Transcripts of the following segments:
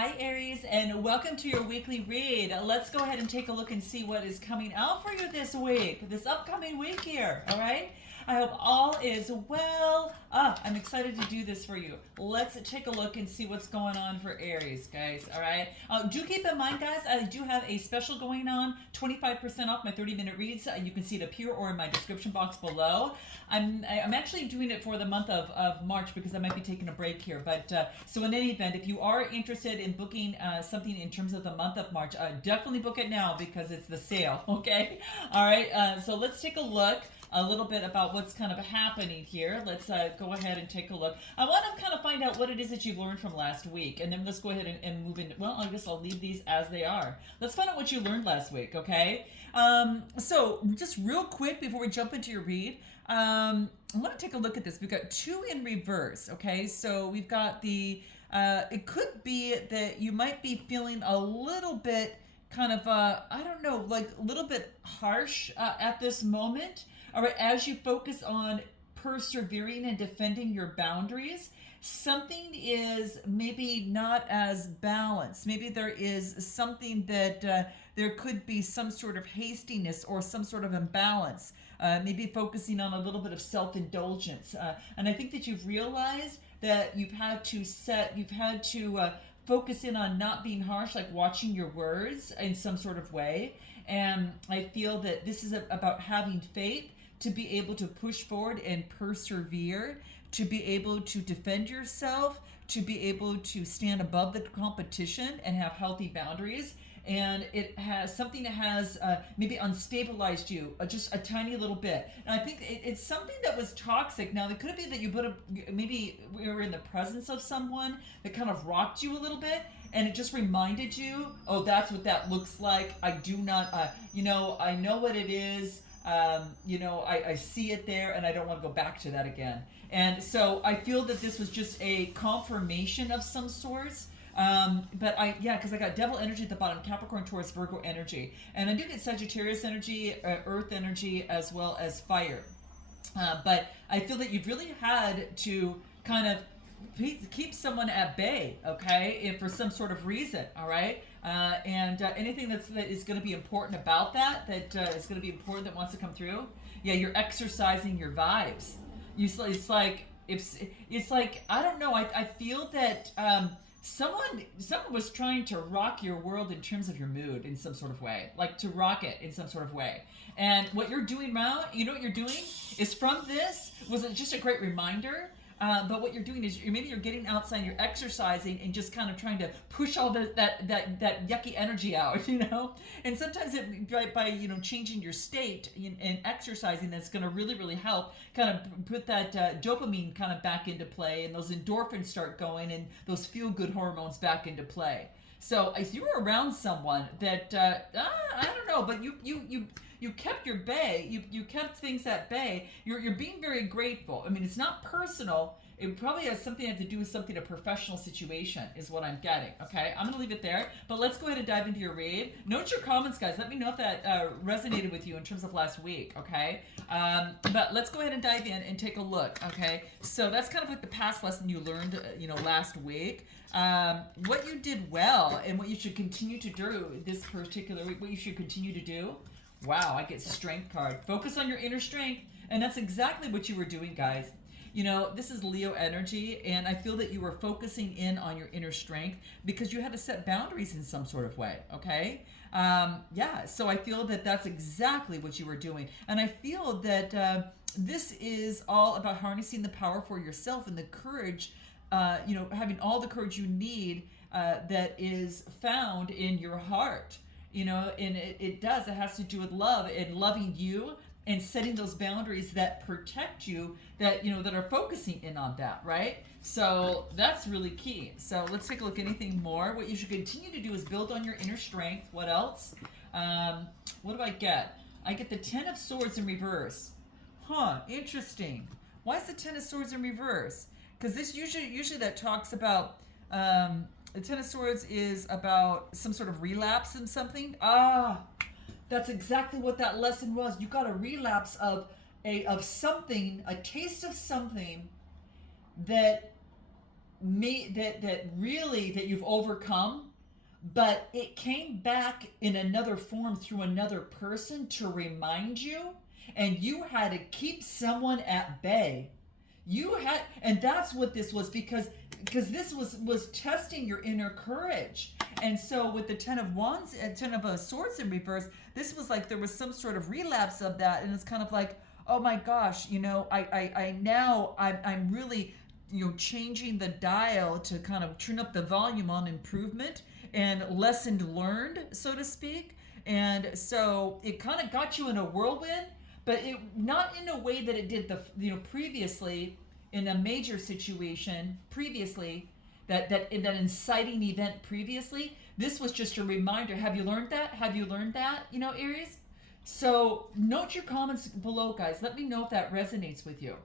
Hi, Aries, and welcome to your weekly read. Let's go ahead and take a look and see what is coming out for you this week, this upcoming week here, all right? I hope all is well. I'm excited to do this for you. Let's take a look and see what's going on for Aries, guys, all right? Do keep in mind, guys, I do have a special going on, 25% off my 30-minute reads. You can see it up here or in my description box below. I'm actually doing it for the month of March because I might be taking a break here. But so in any event, if you are interested in booking something in terms of the month of March, definitely book it now because it's the sale, okay? All right, so let's take a look a little bit about what's kind of happening here. Let's go ahead and take a look. I want to kind of find out what it is that you've learned from last week, and then let's go ahead and move in. Well, I guess I'll leave these as they are. Let's find out what you learned last week, okay? So just real quick before we jump into your read, I want to take a look at this. We've got 2 in reverse, okay? So we've got the, it could be that you might be feeling a little bit kind of, I don't know, like a little bit harsh at this moment. All right, as you focus on persevering and defending your boundaries, something is maybe not as balanced. Maybe there is something that there could be some sort of hastiness or some sort of imbalance. Maybe focusing on a little bit of self-indulgence. And I think that you've realized that you've had to focus in on not being harsh, like watching your words in some sort of way. And I feel that this is about having faith to be able to push forward and persevere, to be able to defend yourself, to be able to stand above the competition and have healthy boundaries. And it has something that has maybe unstabilized you just a tiny little bit. And I think it's something that was toxic. Now, it could be that maybe we were in the presence of someone that kind of rocked you a little bit, and it just reminded you, oh, that's what that looks like. I do not, I know what it is. I see it there, and I don't want to go back to that again. And so I feel that this was just a confirmation of some sorts. Because I got devil energy at the bottom, Capricorn, Taurus, Virgo energy. And I do get Sagittarius energy, earth energy, as well as fire. But I feel that you've really had to kind of keep someone at bay, okay, if for some sort of reason, all right? Anything that is going to be important about that is going to be important that wants to come through, yeah, you're exercising your vibes. It's like I don't know. I feel that someone was trying to rock your world in terms of your mood in some sort of way, like to rock it in some sort of way. And what you're doing now, you know what you're doing is from this was just a great reminder. But what you're doing is maybe you're getting outside, you're exercising, and just kind of trying to push all that yucky energy out, And sometimes by changing your state and exercising, that's going to really, really help kind of put that dopamine kind of back into play, and those endorphins start going, and those feel-good hormones back into play. So if you were around someone that I don't know, but you kept your bay, you kept things at bay. You're being very grateful. I mean, it's not personal. It probably has something to do with a professional situation is what I'm getting, okay? I'm going to leave it there, but let's go ahead and dive into your read. Note your comments, guys. Let me know if that resonated with you in terms of last week, okay? But let's go ahead and dive in and take a look, okay? So that's kind of like the past lesson you learned, last week. What you did well and what you should continue to do this particular week, what you should continue to do. Wow, I get strength card. Focus on your inner strength. And that's exactly what you were doing, guys. This is Leo energy, and I feel that you were focusing in on your inner strength because you had to set boundaries in some sort of way, okay? So I feel that that's exactly what you were doing. And I feel that this is all about harnessing the power for yourself and the courage, having all the courage you need that is found in your heart. And it has to do with love and loving you and setting those boundaries that protect you, that are focusing in on that, right? So that's really key. So let's take a look at anything more. What you should continue to do is build on your inner strength. What else? What do I get? I get the 10 of Swords in reverse. Interesting. Why is the 10 of Swords in reverse? Because this usually that talks about the 10 of Swords is about some sort of relapse in something. That's exactly what that lesson was. You got a relapse of something, a taste of something that that really that you've overcome, but it came back in another form through another person to remind you, and you had to keep someone at bay. You had, and that's what this was, because this was testing your inner courage. And so with the 10 of Wands and 10 of Swords in reverse, this was like there was some sort of relapse of that, and it's kind of like, oh my gosh, I'm really, changing the dial to kind of turn up the volume on improvement and lesson learned, so to speak. And so it kind of got you in a whirlwind, but it not in a way that it did previously in a major situation previously, that inciting event previously. This was just a reminder. Have you learned that? Have you learned that? Aries. So note your comments below, guys. Let me know if that resonates with you.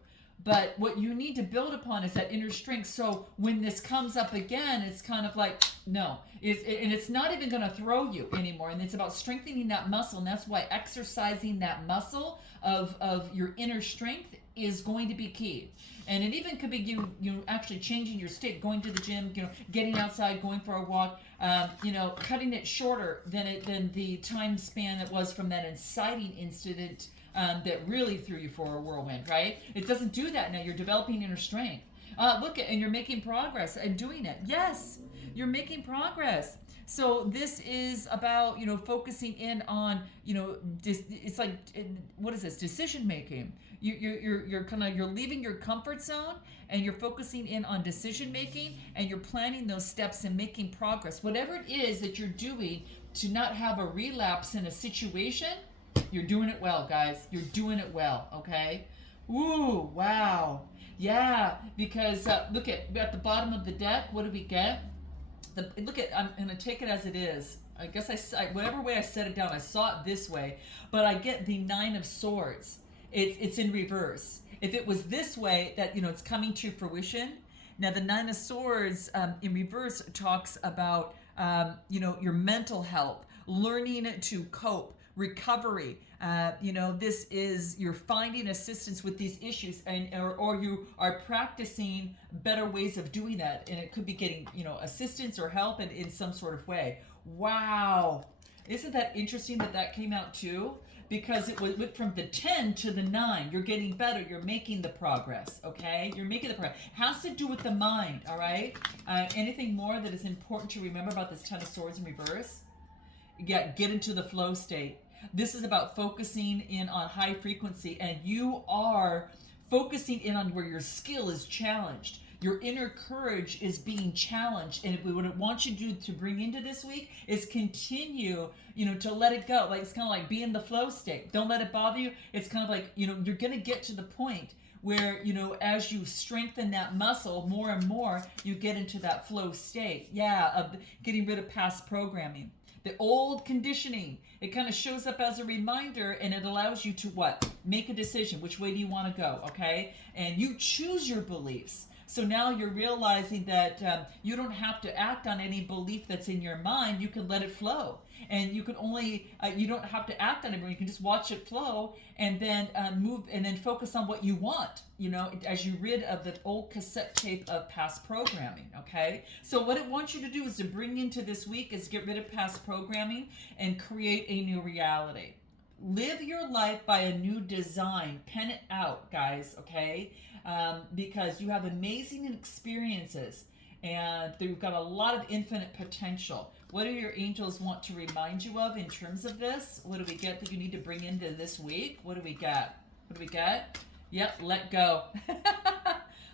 But what you need to build upon is that inner strength. So when this comes up again, it's kind of like, no. And it's not even going to throw you anymore. And it's about strengthening that muscle. And that's why exercising that muscle of your inner strength is going to be key. And it even could be you actually changing your state, going to the gym, getting outside, going for a walk, cutting it shorter than the time span it was from that inciting incident that really threw you for a whirlwind, right? It doesn't do that now. You're developing inner strength. And you're making progress and doing it. Yes, you're making progress. So this is about, focusing in on, it's like, what is this? Decision making. You're leaving your comfort zone, and you're focusing in on decision making, and you're planning those steps and making progress. Whatever it is that you're doing to not have a relapse in a situation, you're doing it well, guys. You're doing it well, okay? Ooh, wow. Yeah, because look at the bottom of the deck. What do we get? I'm going to take it as it is. I guess whatever way I set it down, I saw it this way. But I get the 9 of Swords. It's in reverse. If it was this way, that, it's coming to fruition. Now, the 9 of Swords in reverse talks about, your mental health, learning to cope, recovery. This is, you're finding assistance with these issues, or you are practicing better ways of doing that, and it could be getting assistance or help in some sort of way. Wow, isn't that interesting that came out too? Because it went from the 10 to the 9. You're getting better. You're making the progress. Okay, you're making the progress. Has to do with the mind. All right. Anything more that is important to remember about this 10 of Swords in reverse? Get into the flow state. This is about focusing in on high frequency, and you are focusing in on where your skill is challenged. Your inner courage is being challenged, and what it wants you to do to bring into this week is continue, to let it go. Like, it's kind of like be in the flow state. Don't let it bother you. It's kind of like, you're going to get to the point where, as you strengthen that muscle more and more, you get into that flow state. Yeah, of getting rid of past programming. The old conditioning, it kind of shows up as a reminder, and it allows you to what? Make a decision. Which way do you want to go, okay? And you choose your beliefs. So now you're realizing that you don't have to act on any belief that's in your mind. You can let it flow. And you can only, you don't have to act on it. You can just watch it flow, and then move, and then focus on what you want, as you rid of the old cassette tape of past programming, okay? So what it wants you to do is to bring into this week is get rid of past programming and create a new reality. Live your life by a new design. Pen it out, guys, okay? Because you have amazing experiences, and you've got a lot of infinite potential. What do your angels want to remind you of in terms of this? What do we get that you need to bring into this week? What do we got? What do we got? Yep, let go.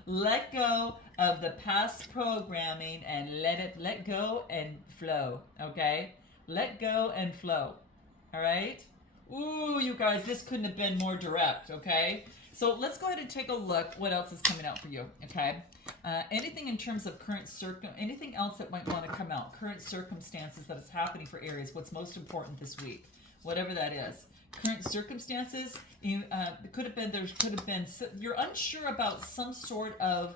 Let go of the past programming and let go and flow, okay? Let go and flow, all right? Ooh, you guys, this couldn't have been more direct, okay? So let's go ahead and take a look what else is coming out for you, okay? Anything in terms of anything else that might want to come out, current circumstances that is happening for Aries, what's most important this week, whatever that is. Current circumstances, you're unsure about some sort of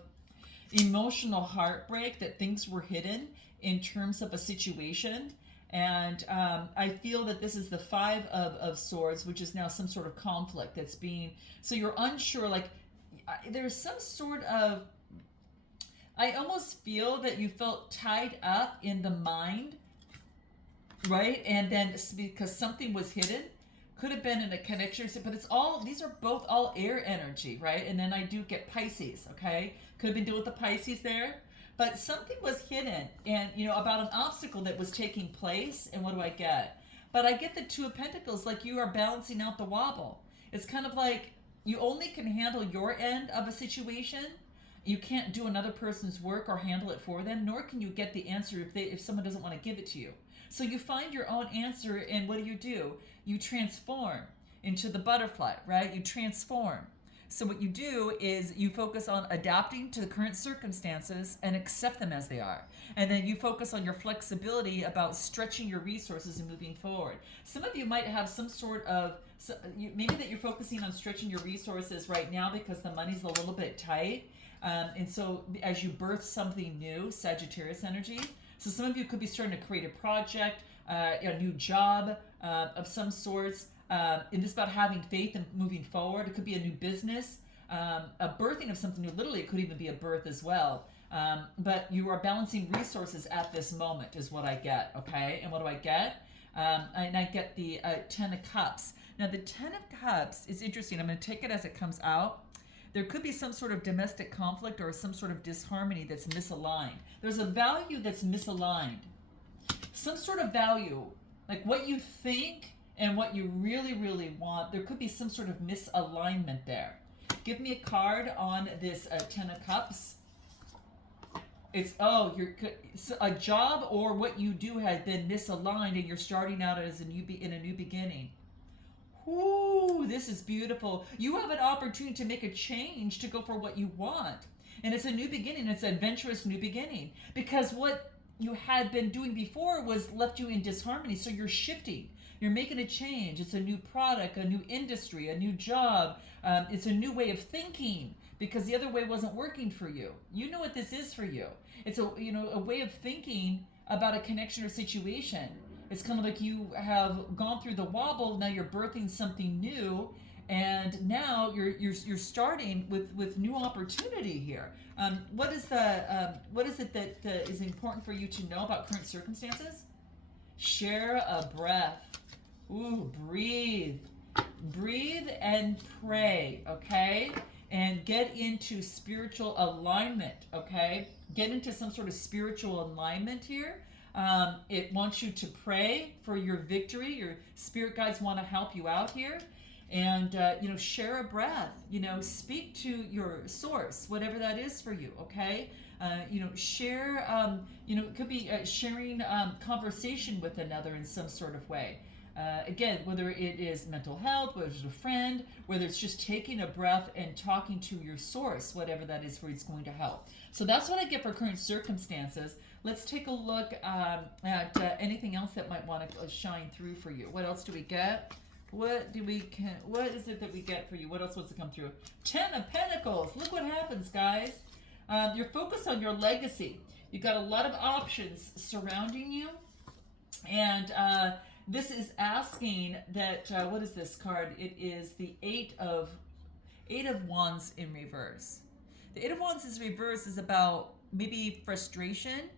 emotional heartbreak, that things were hidden in terms of a situation. And I feel that this is the 5 of Swords, which is now some sort of conflict that's being, so you're unsure, like there's some sort of I almost feel that you felt tied up in the mind, right? And then because something was hidden, could have been in a connection, but it's all, these are both all air energy, right? And then I do get Pisces, okay? Could have been dealing with the Pisces there, but something was hidden, and about an obstacle that was taking place. And what do I get? But I get the Two of Pentacles, like you are balancing out the wobble. It's kind of like you only can handle your end of a situation. You can't do another person's work or handle it for them, nor can you get the answer if someone doesn't want to give it to you. So you find your own answer, and what do? You transform into the butterfly, right? You transform. So what you do is you focus on adapting to the current circumstances and accept them as they are. And then you focus on your flexibility about stretching your resources and moving forward. Some of you might have some sort of, maybe that you're focusing on stretching your resources right now because the money's a little bit tight. And so as you birth something new, Sagittarius energy, so some of you could be starting to create a project, a new job of some sorts. And this about having faith and moving forward. It could be a new business, a birthing of something new. Literally, it could even be a birth as well. But you are balancing resources at this moment is what I get, okay? And what do I get? And I get the Ten of Cups. Now, the Ten of Cups is interesting. I'm going to take it as it comes out. There could be some sort of domestic conflict or some sort of disharmony that's misaligned. There's a value that's misaligned. Some sort of value, like what you think and what you really, really want, there could be some sort of misalignment there. Give me a card on this Ten of Cups. It's, a job or what you do has been misaligned, and you're starting out as in a new beginning. Ooh, this is beautiful. You have an opportunity to make a change to go for what you want. And it's a new beginning. It's an adventurous new beginning. Because what you had been doing before was left you in disharmony. So you're shifting. You're making a change. It's a new product, a new industry, a new job. It's a new way of thinking because the other way wasn't working for you. You know what this is for you. It's a way of thinking about a connection or situation. It's kind of like you have gone through the wobble. Now you're birthing something new, and now you're starting with new opportunity here. What is it that is important for you to know about current circumstances? Share a breath. Ooh, breathe and pray. Okay, and get into spiritual alignment. Okay, get into some sort of spiritual alignment here. It wants you to pray for your victory. Your spirit guides want to help you out here. And, share a breath, speak to your source, whatever that is for you, okay? Share, it could be sharing conversation with another in some sort of way. Again, whether it is mental health, whether it's a friend, whether it's just taking a breath and talking to your source, whatever that is for you, it's going to help. So that's what I get for current circumstances. Let's take a look at anything else that might want to shine through for you. What else do we get? What is it that we get for you? What else wants to come through? Ten of Pentacles. Look what happens, guys. You're focused on your legacy. You've got a lot of options surrounding you. And this is asking that, what is this card? It is the Eight of Wands in reverse. The Eight of Wands in reverse is about maybe frustration.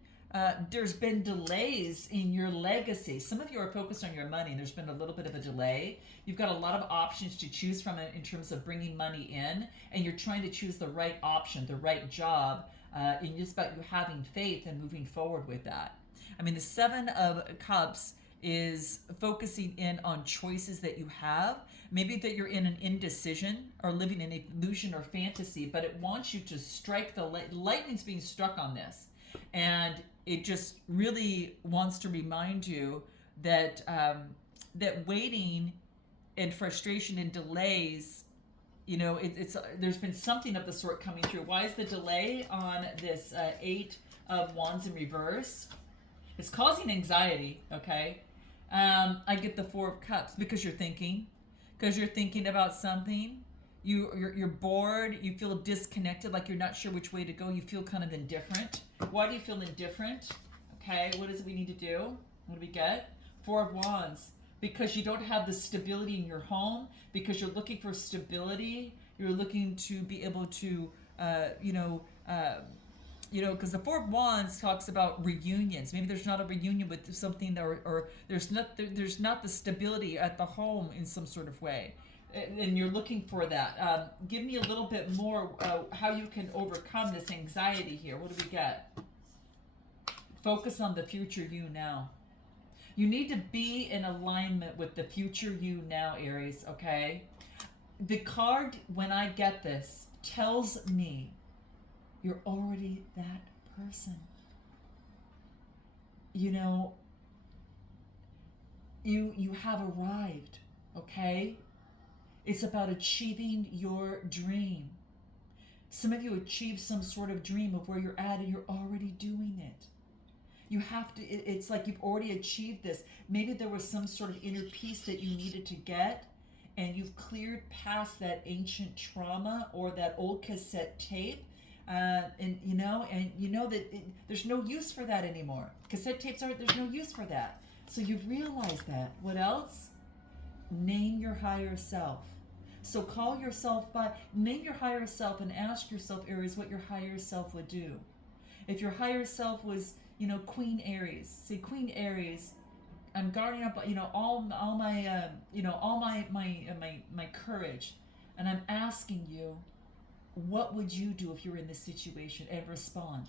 There's been delays in your legacy. Some of you are focused on your money. There's been a little bit of a delay. You've got a lot of options to choose from in terms of bringing money in, and you're trying to choose the right option, the right job, and it's about you having faith and moving forward with that. I mean, the Seven of Cups is focusing in on choices that you have. Maybe that you're in an indecision or living in illusion or fantasy, but it wants you to strike the lightning's being struck on this. And it just really wants to remind you that that waiting and frustration and delays, it's there's been something of the sort coming through. Why is the delay on this Eight of Wands in reverse? It's causing anxiety, okay? I get the Four of Cups because you're thinking about something. You're bored, you feel disconnected, like you're not sure which way to go, you feel kind of indifferent. Why do you feel indifferent? Okay, what is it we need to do? What do we get? Four of Wands. Because you don't have the stability in your home, because you're looking for stability, you're looking to be able to, because the Four of Wands talks about reunions. Maybe there's not a reunion with something, or there's not the stability at the home in some sort of way, and you're looking for that. Give me a little bit more how you can overcome this anxiety here. What do we get? Focus on the future you now. You need to be in alignment with the future you now, Aries, okay? The card, when I get this, tells me you're already that person. You know, you have arrived, okay? It's about achieving your dream. Some of you achieved some sort of dream of where you're at, and you're already doing it. You have to, it's like you've already achieved this. Maybe there was some sort of inner peace that you needed to get, and you've cleared past that ancient trauma or that old cassette tape. And you know that there's no use for that anymore. Cassette tapes there's no use for that. So you've realized that. What else? Name your higher self. So call yourself by, name your higher self and ask yourself, Aries, what your higher self would do. If your higher self was, Queen Aries, say, Queen Aries, I'm guarding up, all my, all my courage, and I'm asking you, what would you do if you were in this situation, and respond.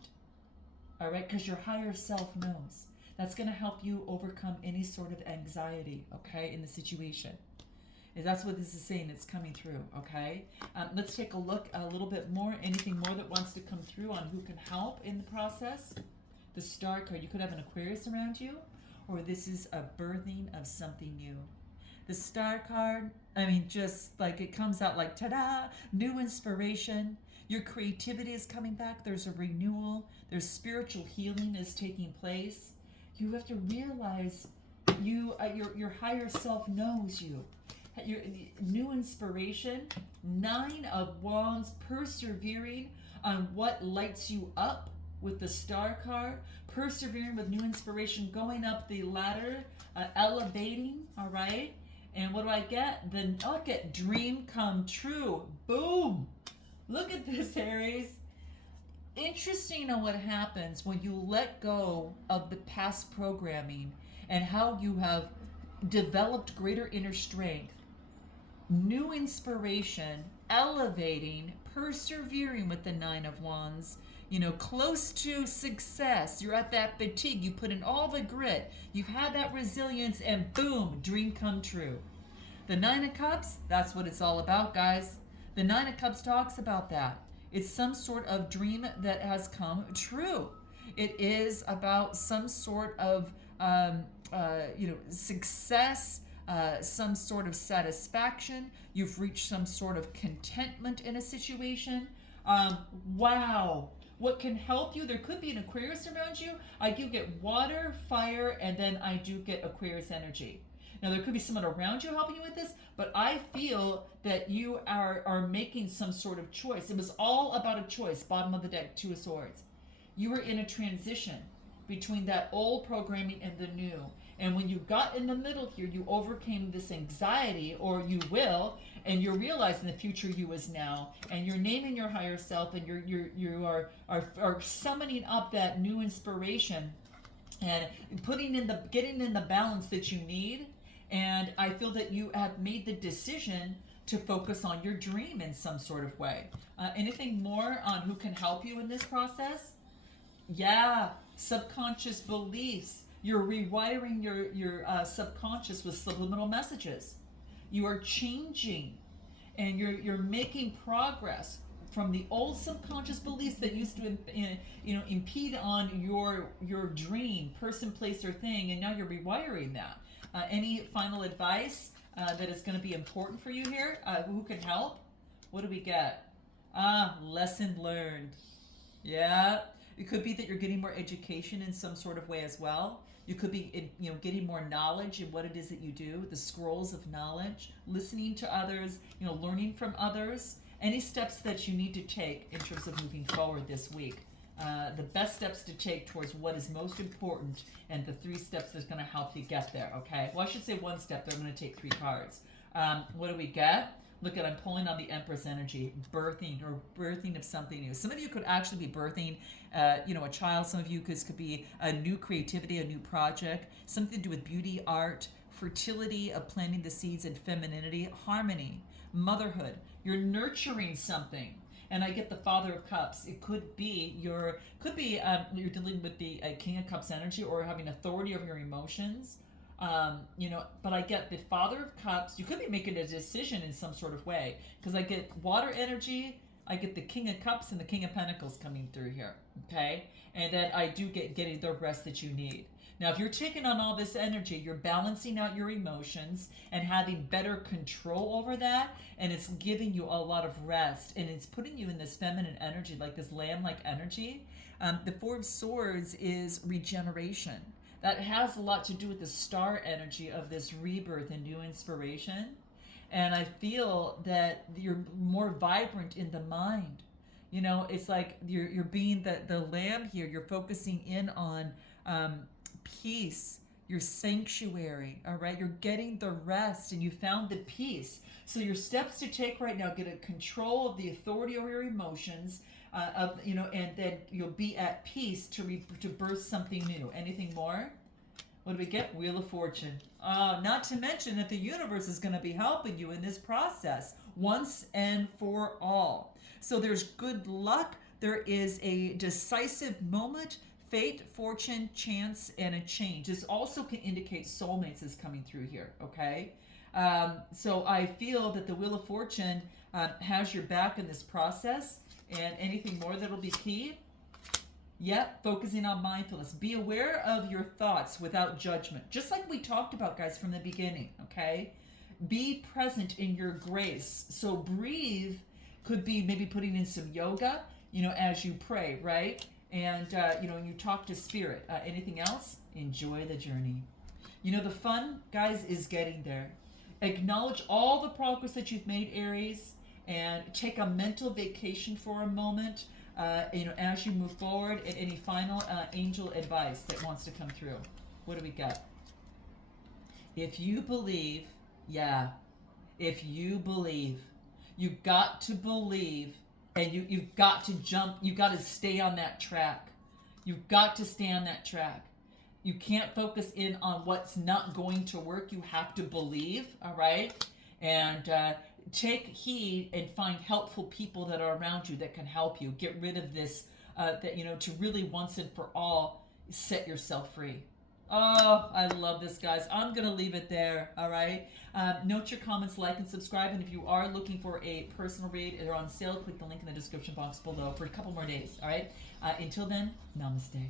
All right, because your higher self knows. That's going to help you overcome any sort of anxiety, okay, in the situation. And that's what this is saying. It's coming through, okay? Let's take a look a little bit more. Anything more that wants to come through on who can help in the process? The Star card. You could have an Aquarius around you, or this is a birthing of something new. The Star card, just like it comes out like, ta-da, new inspiration. Your creativity is coming back. There's a renewal. There's spiritual healing is taking place. You have to realize your higher self knows you. Your new inspiration, 9 of Wands, persevering on what lights you up with the Star card, persevering with new inspiration, going up the ladder, elevating, all right? And what do I get? Then I'll get dream come true. Boom! Look at this, Aries. Interesting on what happens when you let go of the past programming and how you have developed greater inner strength. New inspiration, elevating, persevering with the 9 of Wands, close to success. You're at that fatigue. You put in all the grit. You've had that resilience, and boom, dream come true. The 9 of Cups, that's what it's all about, guys. The 9 of Cups talks about that. It's some sort of dream that has come true. It is about some sort of, success, some sort of satisfaction. You've reached some sort of contentment in a situation. Wow. What can help you? There could be an Aquarius around you. I do get water, fire, and then I do get Aquarius energy. Now, there could be someone around you helping you with this, but I feel that you are making some sort of choice. It was all about a choice. Bottom of the deck, 2 of Swords. You were in a transition between that old programming and the new. And when you got in the middle here, you overcame this anxiety, or you will, and you're realizing the future you is now, and you're naming your higher self, and you are summoning up that new inspiration and getting in the balance that you need. And I feel that you have made the decision to focus on your dream in some sort of way. Anything more on who can help you in this process? Yeah, subconscious beliefs. You're rewiring your subconscious with subliminal messages. You are changing, and you're making progress from the old subconscious beliefs that used to impede on your dream, person, place, or thing, and now you're rewiring that. Any final advice that is going to be important for you here? Who can help? What do we get? Lesson learned. Yeah, it could be that you're getting more education in some sort of way as well. You could be, getting more knowledge in what it is that you do, the scrolls of knowledge, listening to others, learning from others. Any steps that you need to take in terms of moving forward this week. The best steps to take towards what is most important, and the 3 steps that's going to help you get there, okay? Well, I should say 1 step, but I'm going to take 3 cards. What do we get? Look at, I'm pulling on the Empress energy, birthing or birthing of something new. Some of you could actually be birthing, a child. Some of you could be a new creativity, a new project, something to do with beauty, art, fertility, of planting the seeds, and femininity, harmony, motherhood. You're nurturing something. And I get the Father of Cups. It could be you're dealing with the King of Cups energy, or having authority over your emotions. But I get the Father of Cups. You could be making a decision in some sort of way, because I get water energy. I get the King of Cups and the King of Pentacles coming through here. Okay, and then I do getting the rest that you need. Now, if you're taking on all this energy, you're balancing out your emotions and having better control over that, and it's giving you a lot of rest, and it's putting you in this feminine energy, like this lamb-like energy. The Four of Swords is regeneration. That has a lot to do with the star energy of this rebirth and new inspiration. And I feel that you're more vibrant in the mind. It's like you're being the lamb here. You're focusing in on peace, your sanctuary, all right? You're getting the rest, and you found the peace. So your steps to take right now, get a control of the authority over your emotions, and then you'll be at peace to birth something new. Anything more? What do we get? Wheel of Fortune. Not to mention that the universe is going to be helping you in this process once and for all. So there's good luck. There is a decisive moment, fate, fortune, chance, and a change. This also can indicate soulmates is coming through here, okay? So I feel that the Wheel of Fortune has your back in this process. And anything more that'll be key? Yep, focusing on mindfulness. Be aware of your thoughts without judgment. Just like we talked about, guys, from the beginning, okay? Be present in your grace. So breathe could be maybe putting in some yoga, as you pray, right? And, you talk to spirit. Anything else? Enjoy the journey. The fun, guys, is getting there. Acknowledge all the progress that you've made, Aries, and take a mental vacation for a moment, as you move forward. And any final angel advice that wants to come through? What do we got? If you believe, if you believe, you've got to believe, and you've got to jump, you've got to stay on that track. You've got to stay on that track. You can't focus in on what's not going to work. You have to believe, all right? And take heed and find helpful people that are around you that can help you. Get rid of this, to really once and for all set yourself free. Oh, I love this, guys. I'm going to leave it there, all right? Note your comments, like, and subscribe. And if you are looking for a personal read, they're on sale. Click the link in the description box below for a couple more days, all right? Until then, namaste.